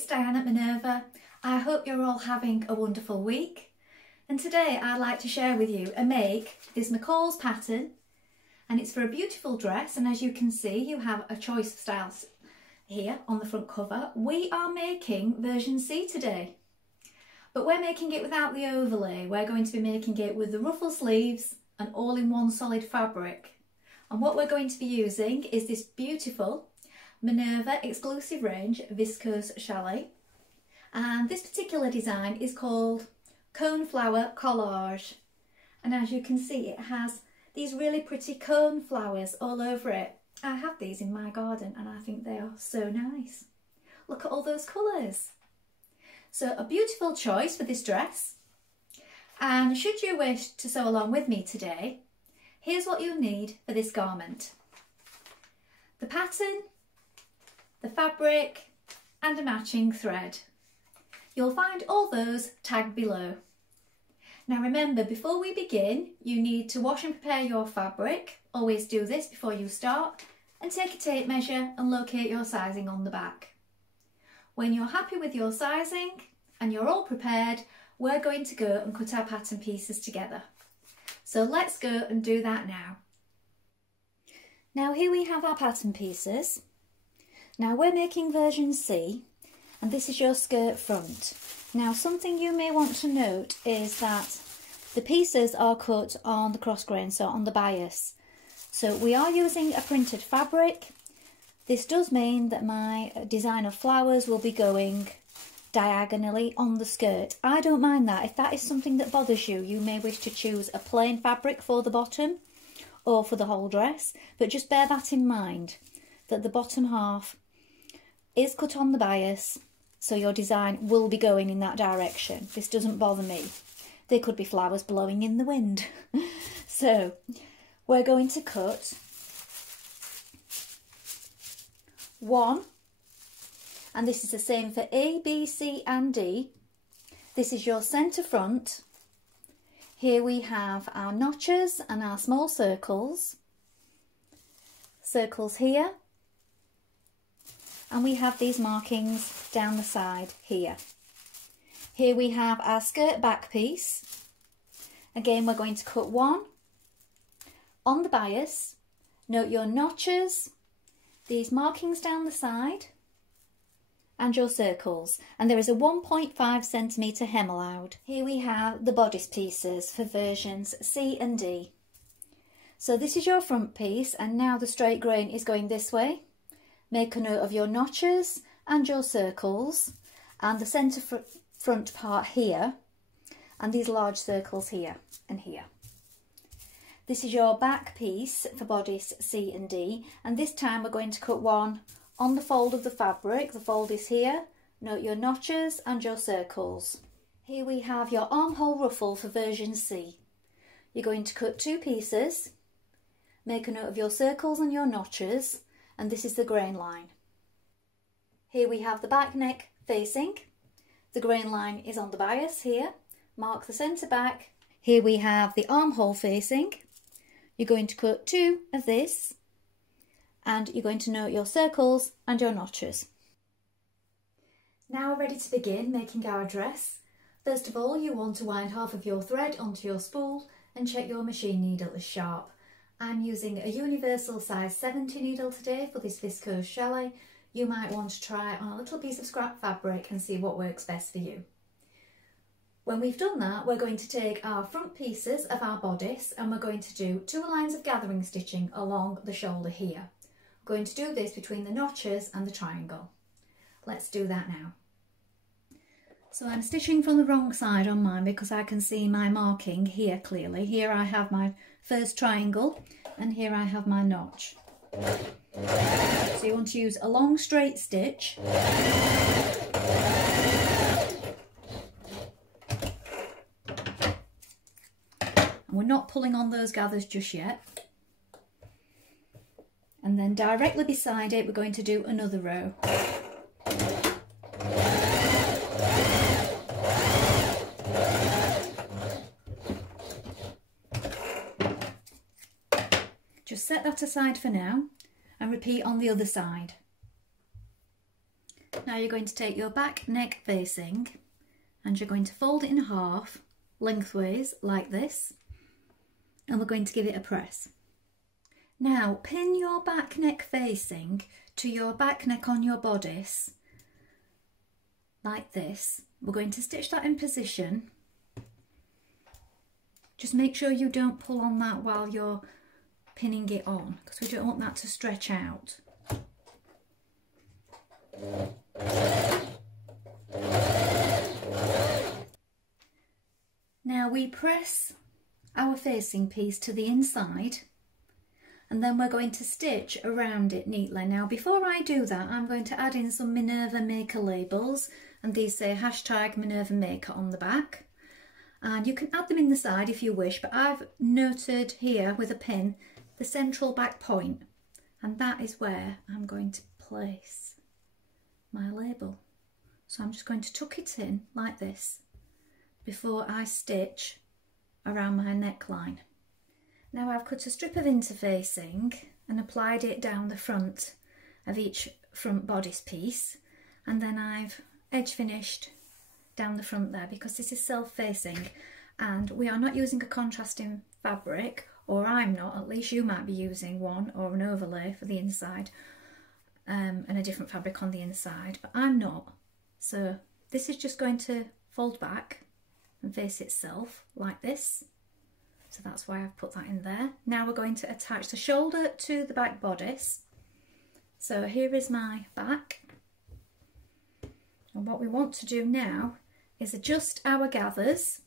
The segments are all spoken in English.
it's Dianne at Minerva. I hope you're all having a wonderful week. And today I'd like to share with you a make, this McCall's pattern, and it's for a beautiful dress, and as you can see you have a choice of styles here on the front cover. We are making version C today, but we're making it without the overlay. We're going to be making it with the ruffle sleeves and all-in-one solid fabric. And what we're going to be using is this beautiful Minerva exclusive range viscose chalet, and this particular design is called Coneflower Collage, and as you can see it has these really pretty cone flowers all over it. I have these in my garden and I think they are so nice. Look at all those colours. So a beautiful choice for this dress, and should you wish to sew along with me today, here's what you'll need for this garment: the pattern, the fabric and a matching thread. You'll find all those tagged below. Now remember, before we begin you need to wash and prepare your fabric. Always do this before you start, and take a tape measure and locate your sizing on the back. When you're happy with your sizing and you're all prepared, we're going to go and cut our pattern pieces together. So let's go and do that now. Now here we have our pattern pieces. Now we're making version C, and this is your skirt front. Now something you may want to note is that the pieces are cut on the cross grain, so on the bias. So we are using a printed fabric. This does mean that my design of flowers will be going diagonally on the skirt. I don't mind that. If that is something that bothers you, you may wish to choose a plain fabric for the bottom or for the whole dress, but just bear that in mind, that the bottom half is cut on the bias, so your design will be going in that direction. This doesn't bother me. There could be flowers blowing in the wind. So we're going to cut one, and this is the same for A, B, C and D. This is your centre front. Here we have our notches and our small circles. Circles here. And we have these markings down the side here. Here we have our skirt back piece. Again, we're going to cut one on the bias. Note your notches, these markings down the side, and your circles. And there is a 1.5 centimetre hem allowed. Here we have the bodice pieces for versions C and D. So this is your front piece, and now the straight grain is going this way. Make a note of your notches and your circles and the centre front part here, and these large circles here and here. This is your back piece for bodice C and D, and this time we're going to cut one on the fold of the fabric. The fold is here. Note your notches and your circles. Here we have your armhole ruffle for version C. You're going to cut two pieces. Make a note of your circles and your notches, and this is the grain line. Here we have the back neck facing. The grain line is on the bias here. Mark the centre back. Here we have the armhole facing. You're going to cut two of this, and you're going to note your circles and your notches. Now we're ready to begin making our dress. First of all, you want to wind half of your thread onto your spool and check your machine needle is sharp. I'm using a universal size 70 needle today for this viscose chalet. You might want to try on a little piece of scrap fabric and see what works best for you. When we've done that, we're going to take our front pieces of our bodice and we're going to do 2 lines of gathering stitching along the shoulder here. We're going to do this between the notches and the triangle. Let's do that now. So I'm stitching from the wrong side on mine because I can see my marking here clearly. Here I have my first triangle and here I have my notch. So you want to use a long straight stitch. And we're not pulling on those gathers just yet. And then directly beside it we're going to do another row. Just set that aside for now and repeat on the other side. Now you're going to take your back neck facing and you're going to fold it in half lengthways like this, and we're going to give it a press. Now pin your back neck facing to your back neck on your bodice like this. We're going to stitch that in position. Just make sure you don't pull on that while you're pinning it on, because we don't want that to stretch out. Now we press our facing piece to the inside and then we're going to stitch around it neatly. Now before I do that, I'm going to add in some Minerva maker labels, and these say hashtag Minerva maker on the back, and you can add them in the side if you wish, but I've noted here with a pin the central back point, and that is where I'm going to place my label. So I'm just going to tuck it in like this before I stitch around my neckline. Now I've cut a strip of interfacing and applied it down the front of each front bodice piece, and then I've edge finished down the front there because this is self-facing and we are not using a contrasting fabric, or I'm not, at least you might be using one or an overlay for the inside and a different fabric on the inside, but I'm not. So this is just going to fold back and face itself like this. So that's why I've put that in there. Now we're going to attach the shoulder to the back bodice. So here is my back. And what we want to do now is adjust our gathers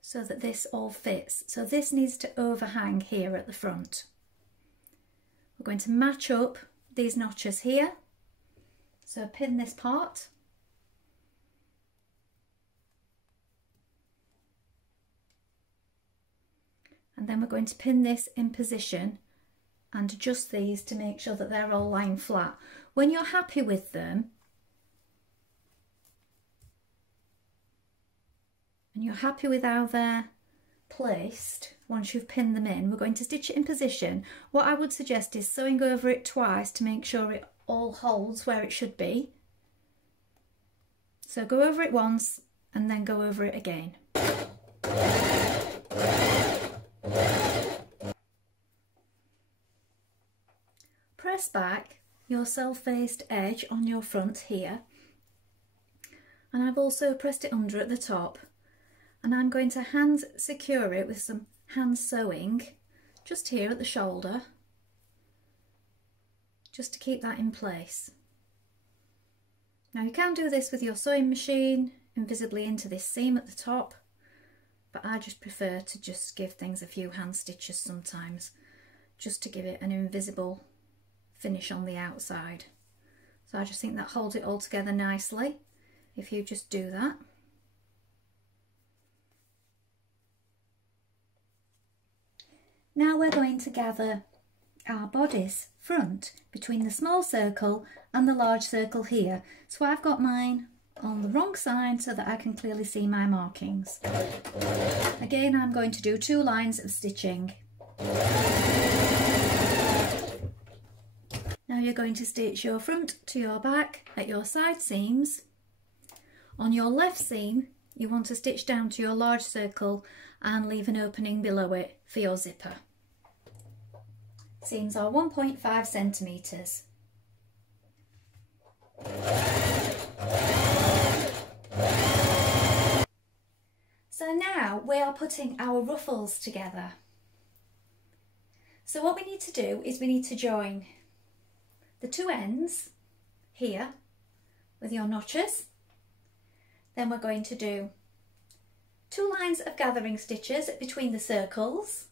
so that this all fits. So this needs to overhang here at the front. We're going to match up these notches here. So pin this part. And then we're going to pin this in position and adjust these to make sure that they're all lying flat. When you're happy with them and you're happy with how they're placed, once you've pinned them in, we're going to stitch it in position. What I would suggest is sewing over it twice to make sure it all holds where it should be. So go over it once and then go over it again. Press back your self-faced edge on your front here, and I've also pressed it under at the top, and I'm going to hand secure it with some hand sewing just here at the shoulder, just to keep that in place. Now you can do this with your sewing machine invisibly into this seam at the top, but I just prefer to just give things a few hand stitches sometimes, just to give it an invisible finish on the outside. So I just think that holds it all together nicely if you just do that. Now we're going to gather our bodice front between the small circle and the large circle here. So I've got mine on the wrong side so that I can clearly see my markings. Again, I'm going to do 2 lines of stitching. Now you're going to stitch your front to your back at your side seams. On your left seam, you want to stitch down to your large circle and leave an opening below it for your zipper. Seams are 1.5 centimetres. So now we are putting our ruffles together. So what we need to do is we need to join the 2 ends here with your notches. Then we're going to do 2 lines of gathering stitches between the circles,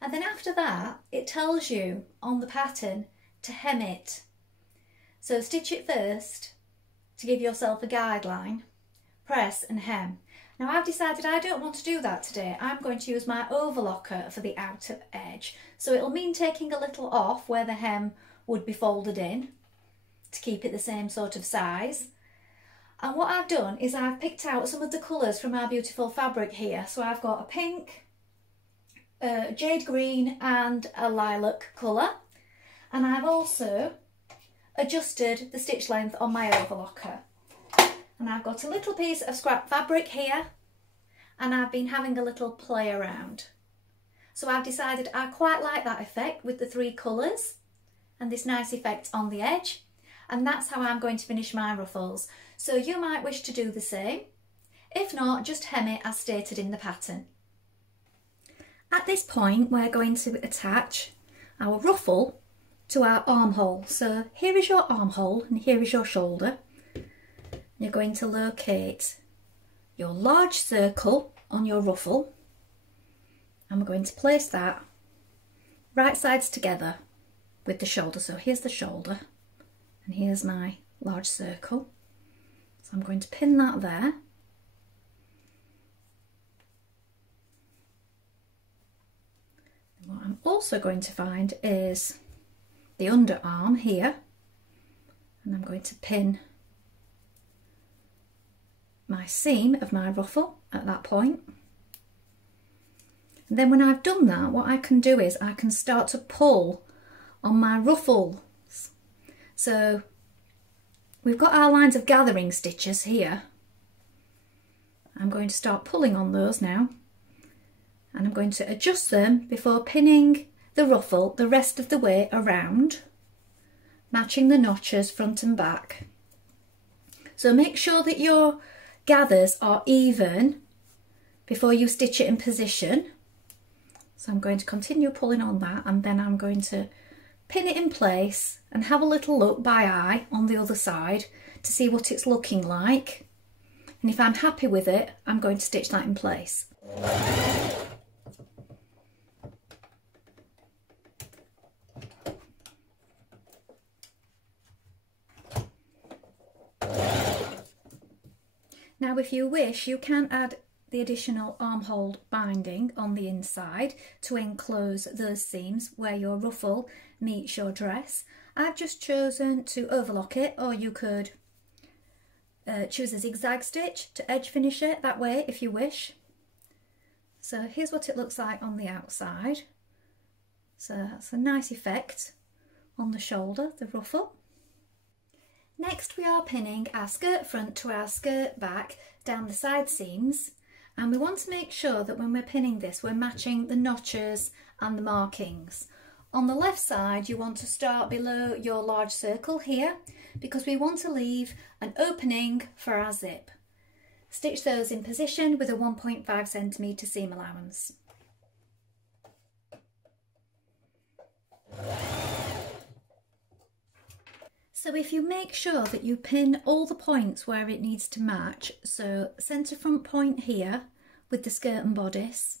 and then after that it tells you on the pattern to hem it. So stitch it first to give yourself a guideline, press and hem. Now I've decided I don't want to do that today. I'm going to use my overlocker for the outer edge, so it'll mean taking a little off where the hem would be folded in to keep it the same sort of size. And what I've done is I've picked out some of the colours from our beautiful fabric here. So I've got a pink, jade green and a lilac colour, and I've also adjusted the stitch length on my overlocker. And I've got a little piece of scrap fabric here, and I've been having a little play around. So I've decided I quite like that effect with the 3 colours and this nice effect on the edge, and that's how I'm going to finish my ruffles. So you might wish to do the same. If not, just hem it as stated in the pattern. At this point we're going to attach our ruffle to our armhole. So here is your armhole and here is your shoulder. You're going to locate your large circle on your ruffle, and we're going to place that right sides together with the shoulder. So here's the shoulder and here's my large circle. So I'm going to pin that there. And what I'm also going to find is the underarm here, and I'm going to pin my seam of my ruffle at that point. And then when I've done that, what I can do is I can start to pull on my ruffles. So we've got our lines of gathering stitches here. I'm going to start pulling on those now, and I'm going to adjust them before pinning the ruffle the rest of the way around, matching the notches front and back. So make sure that your gathers are even before you stitch it in position. So I'm going to continue pulling on that, and then I'm going to pin it in place and have a little look by eye on the other side to see what it's looking like. And if I'm happy with it, I'm going to stitch that in place. Now if you wish, you can add the additional armhole binding on the inside to enclose those seams where your ruffle meets your dress. I've just chosen to overlock it, or you could choose a zigzag stitch to edge finish it that way if you wish. So here's what it looks like on the outside. So that's a nice effect on the shoulder, the ruffle. Next we are pinning our skirt front to our skirt back down the side seams, and we want to make sure that when we're pinning this we're matching the notches and the markings. On the left side you want to start below your large circle here because we want to leave an opening for our zip. Stitch those in position with a 1.5 centimetre seam allowance. So if you make sure that you pin all the points where it needs to match, so centre front point here with the skirt and bodice,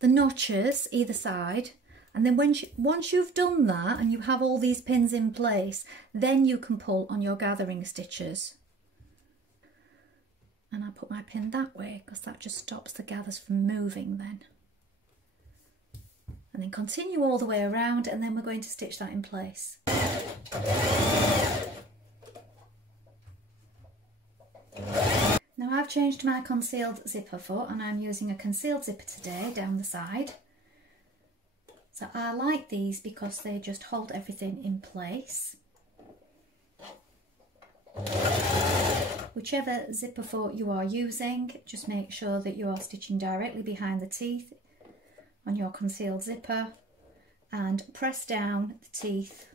the notches either side, and then once you've done that and you have all these pins in place, then you can pull on your gathering stitches. And I put my pin that way because that just stops the gathers from moving then. And then continue all the way around, and then we're going to stitch that in place. Now I've changed my concealed zipper foot and I'm using a concealed zipper today down the side. So I like these because they just hold everything in place. Whichever zipper foot you are using, just make sure that you are stitching directly behind the teeth on your concealed zipper and press down the teeth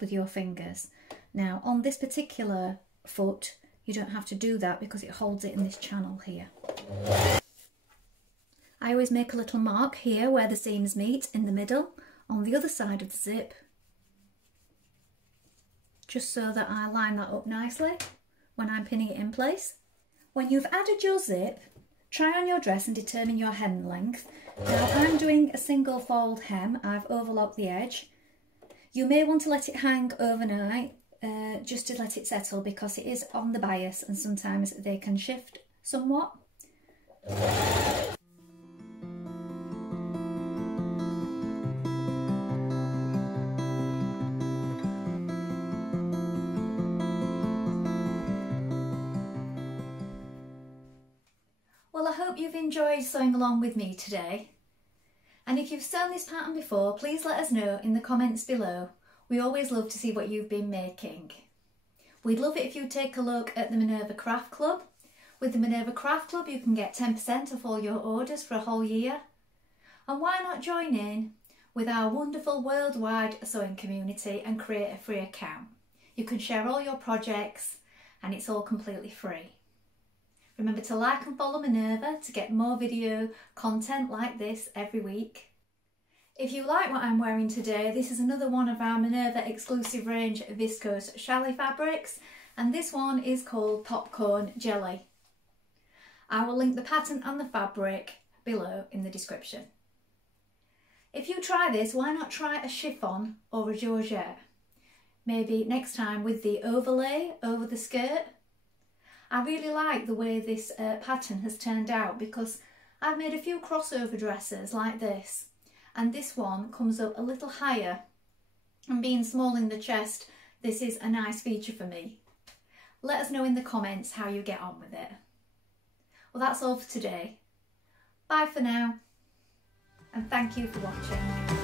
with your fingers. Now on this particular foot you don't have to do that because it holds it in this channel here. I always make a little mark here where the seams meet in the middle on the other side of the zip, just so that I line that up nicely when I'm pinning it in place. When you've added your zip, try on your dress and determine your hem length. Now I'm doing a single fold hem. I've overlocked the edge. You may want to let it hang overnight just to let it settle because it is on the bias and sometimes they can shift somewhat. Well, I hope you've enjoyed sewing along with me today. And if you've sewn this pattern before, please let us know in the comments below. We always love to see what you've been making. We'd love it if you'd take a look at the Minerva Craft Club. With the Minerva Craft Club you can get 10% off all your orders for a whole year. And why not join in with our wonderful worldwide sewing community and create a free account? You can share all your projects and it's all completely free. Remember to like and follow Minerva to get more video content like this every week. If you like what I'm wearing today, this is another one of our Minerva exclusive range viscose challis fabrics, and this one is called Popcorn Jelly. I will link the pattern and the fabric below in the description. If you try this, why not try a chiffon or a georgette? Maybe next time with the overlay over the skirt. I really like the way this pattern has turned out because I've made a few crossover dresses like this, and this one comes up a little higher, and being small in the chest, this is a nice feature for me. Let us know in the comments how you get on with it. Well, that's all for today. Bye for now, and thank you for watching.